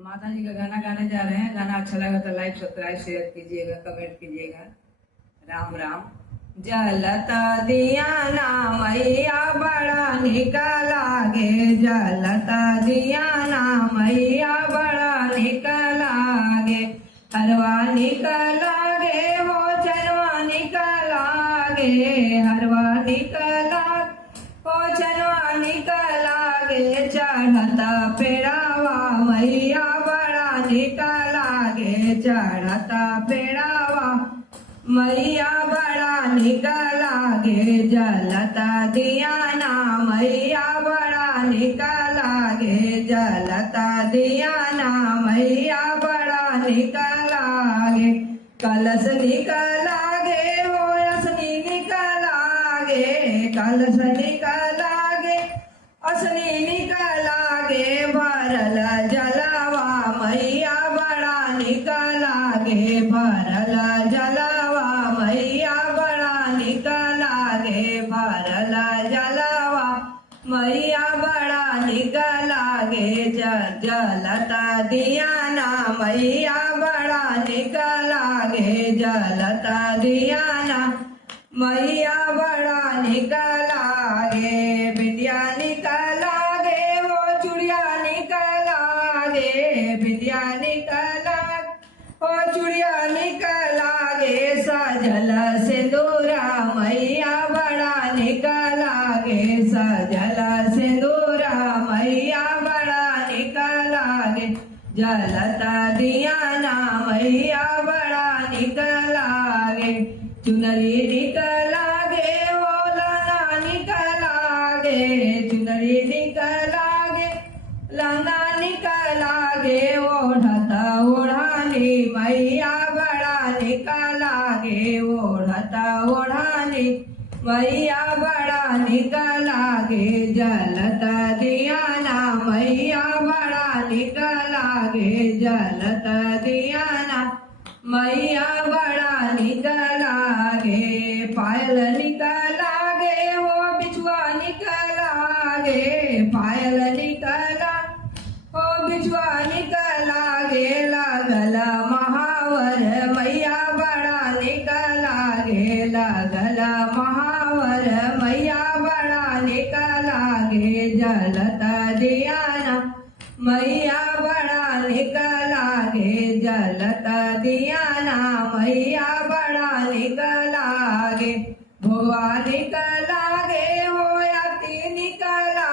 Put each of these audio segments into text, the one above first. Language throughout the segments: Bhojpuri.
माता जी का गाना गाने जा रहे हैं। गाना अच्छा लगा तो लाइक सब्सक्राइब शेयर कीजिएगा, कमेंट कीजिएगा। राम राम। जलता दिया ना मैया बड़ा निकला गे, जलता दिया ना मैया बड़ा निकला गे। हरवा निकला गे हो चनवा निकला गे, हरवा निकला हो चनवा निकला गे। चढ़ता पेड़ावा मैया बड़ा निकला गे, चढ़ता पेड़ावा मैया बड़ा निकला गे। जलता दिया ना मैया बड़ा निकला गे, जलता दिया ना मैया बड़ा निकला गे। कलश निकला गे हो असनी निकला गे, कलश निकला गे असनी निकला गे। भरल जलवा मैया बड़ा निकला गे, भरल जलवा मैया बड़ा निकला गे, भरल जलवा मैया बड़ा निकला गे। जलता दिया ना मैया बड़ा निकला गे, जलता दिया ना मैया बड़ा निकला गे। बिंदिया निकला गे वो चुड़िया निकला गे, बिंदिया निकला हो चुड़िया निकला गे। सजल सिंदूरा मैया बड़ा निकला गे, सजल सिंदूरा मैया बड़ा निकला गे। जलता दिया ना मैया बड़ा निकला गे। चुनरी निकला गे वो लाना निकला गे, चुनरी निकला गे लाना निकला गे। ओढ़ता ओढ़ानी मैया बड़ा निकला गे, ओढ़ता ओढ़ानी मैया बड़ा निकला गे। जलता दिया ना मैया बड़ा निकला गे, जलता दिया ना मैया बड़ा निकला गे। पायल निकला गे हो बिछुआ निकला गे, पायल निकला हो बिछुआ निकला गे। लागल महावर मैया बड़ा निकला गे, लागल महावर मैया बड़ा निकला गे। जलता दिया ना मैया बड़ा निकला गे, जलता दिया ना मैया बड़ा निकला गे। भोवा निकला गे हो आती निकला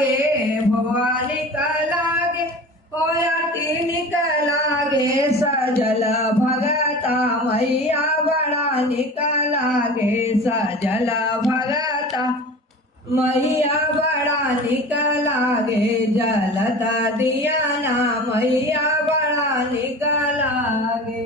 गे, भोवा निकला गे हो आती निकला गे। सजल भगता मैया बड़ा निकला गे, सजल भगता मैया बड़ा निकला गे। जलता दिया ना मैया बड़ा निकला गे।